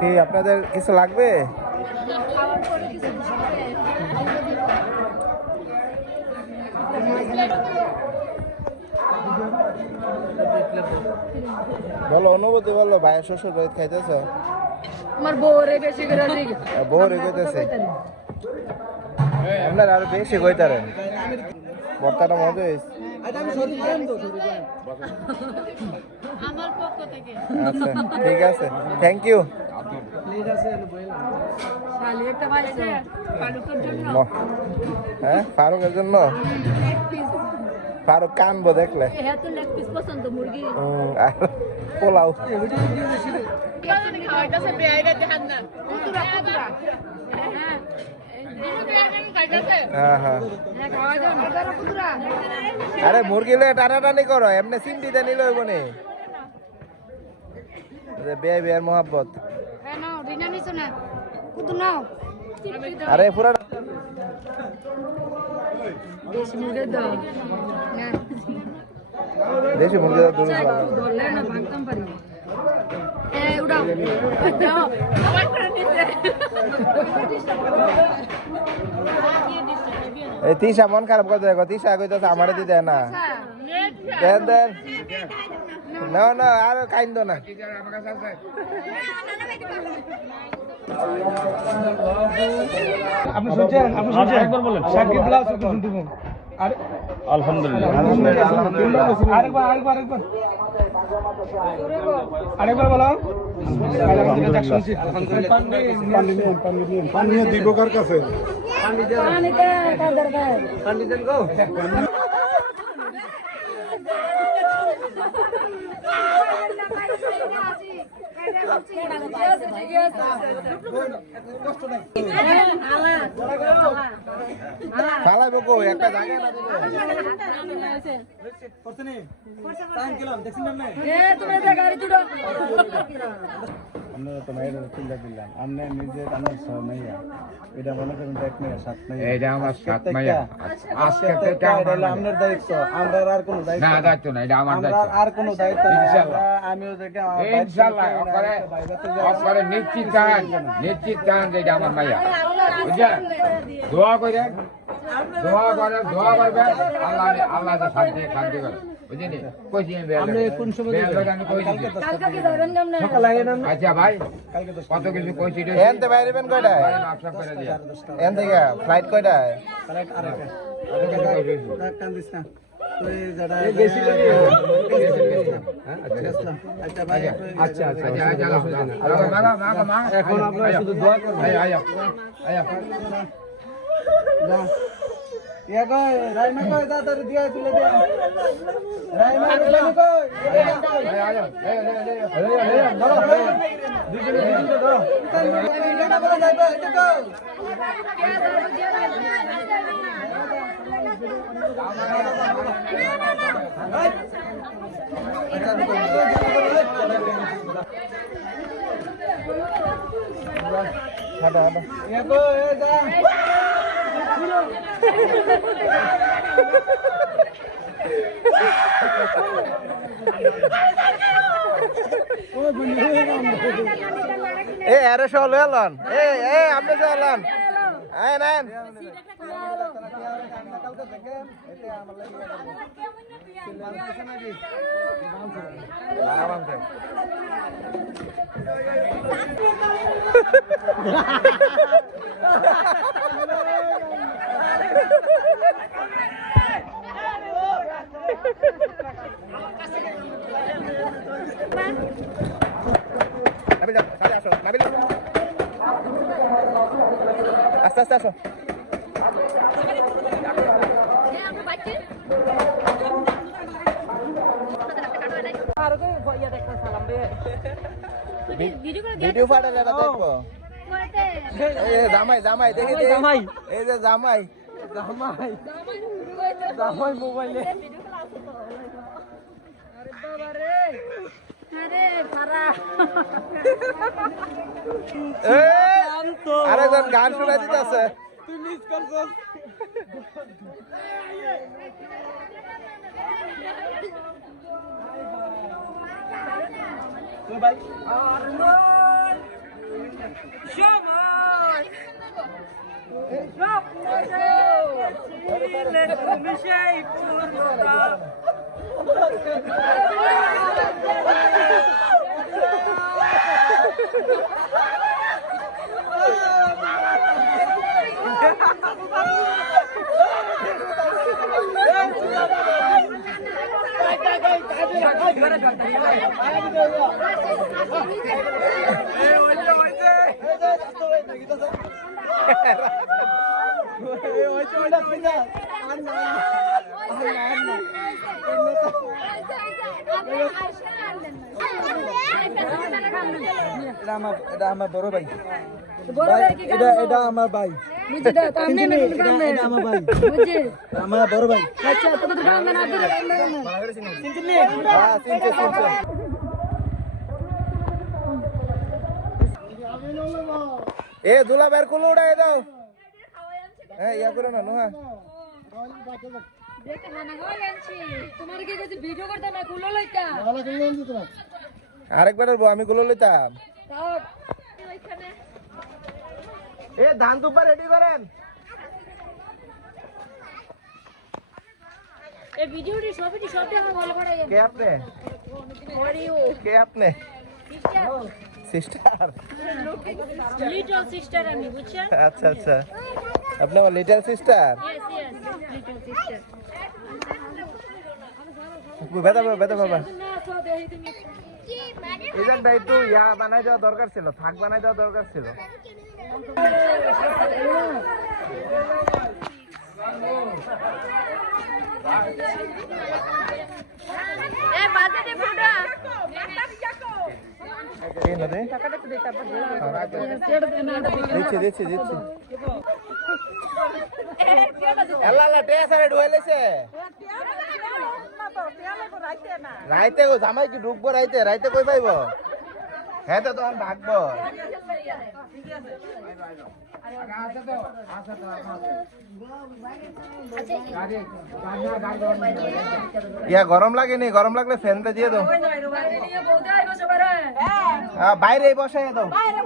কি আপনাদের কিছু লাগবে? বলো অনুভূতি বলো, ভাইয়ের শ্বশুর বাড়ি খাইতেছ? আমার বউরে বেশি করে দিই। বউরে কইতেছে আপনার আরো বেশি কইতারেন। বর্তাটা মজা হয়েছে আমার পক্ষ থেকে। আচ্ছা ঠিক আছে, থ্যাংক ইউ। শালি একটা পাইছো ফারুকের জন্য। হ্যাঁ ফারুকের জন্য? ফারুক কানবো দেখলে। হ্যাঁ তো লেগ পিস পছন্দ মুরগি। আর পোলাও। খাওয়াইতাছে বেআইরা দেখান না। কুতুরা কুতুরা। হ্যাঁ হ্যাঁ হ্যাঁ খাওয়াই দাও না কুতুরা। আরে মুরগি লয়ে টানাটানি করো, এমনি সিমটিতে নিল বনে। বেয়ে বেয়ার মোহাব্বত। হ্যাঁ নাও রিনা নিছো না কুতু নাও। আরে পুরা দেশি মুরগি দাও। হ্যাঁ দেশি মুরগি তো দূর ধরলে না ভাঙতাম পারি। উড়াও দাও আমার করে নিতে। এই তিশা মন খারাপ করতে দেখো, তিশা কইতাছে আমারে দিতে না। দেন দেন না না আর কাইন্দ না। আপনি শুনছেন? একবার বলেন। সাকিব লাল শুনতে পাবো। আর আলহামদুলিল্লাহ আরেকবার বলো। পানি দিব কার কাছে? ফালাইবো কই একটা জায়গা না দিলে। আমরা তো মাইরা চিন্তা দিলাম আমরা নিজে আমার সব মাইয়া এটা মনে করেন এক মাইয়া সাত মাইয়া এটা আমার সাত মাইয়া আজকে থেকে আপনার দায়িত্ব, আমরা আর কোনো দায়িত্ব না দায়িত্ব না, এটা আমার দায়িত্ব। আর কোনো দায়িত্ব নাই। ইনশাআল্লাহ আমিও দেখে ইনশাআল্লাহ অপরে নিশ্চিত চান যে এটা আমার মাইয়া, বুঝছেন? দোয়া করেন, দোয়া করবেন, আল্লাহ যে শান্তি করে, বুঝলি? কইছি আমি কোন সময় আমি কইছি। আচ্ছা ভাই কত কিছু কইছি রে। এনতে বাইরেবেন কয়টায়? মাফ করে দিয়া এন থেকে ফ্লাইট কয়টায়? কত কিছু কইছি। কান্দিস না তুই যারা আচ্ছা এখন আপনারা শুধু দোয়া করবেন। রাইমা কই দাদার দিয়া তুলে দিয়া রাইমা কই হাঁটো হাঁটো। এ আরে সব লয়ে লন। এ আপনি সব লন। আয় নেন। আস্তে আস্তে আসো। ভিডিও পাঠালে না দেখবো। এই জামাই জামাই দেখি জামাই, এই যে জামাই জামাই জামাই মোবাইলে আরে ভাড়া আরেকজন গান শোনা দিতেছে এটা আমার বড় ভাই এটা আমার ভাই मुझे दे तो हमने में काम में আমার ভাই मुझे আমার বড় ভাই अच्छा तो काम में ना दे এ দুলা বের কুলো উড়াই দাও ইয়া করো না নোহা देख ना हो यांची तुम्हारे के जैसे वीडियो करता मैं कुलो लइका আরেকবার আমি গুলো লইতাম তাও ওইখানে এ ধান দুপা রেডি করেন এই ভিডিওটি সবই আমার ভালো করে কে আপনি অডিও কে আপনি সিস্টার লিটল সিস্টার আমি বুঝছেন আচ্ছা আচ্ছা আপনি আমার little sister yes little sister বেদা বাবা না তো দেখি তুমি এই জায়গাটা একটু ইয়া বানাই দেওয়া দরকার ছিল থাক বানাই দেওয়া দরকার ছিল এ বাজেটে ফুটা এই না রে টাকাটা তো দিতে পারবে দিচ্ছি আল্লাহ টেসারে ঢুয়াইলেছে রাইতে গো জামাই কি ঢুকবো রাইতে কই পাইব হ্যাঁ তো তখন ডাকবো ইয়া গরম লাগেনি গরম লাগলে ফ্যানটা দিয়ে দাও বাইরে বসে দাও বাইরে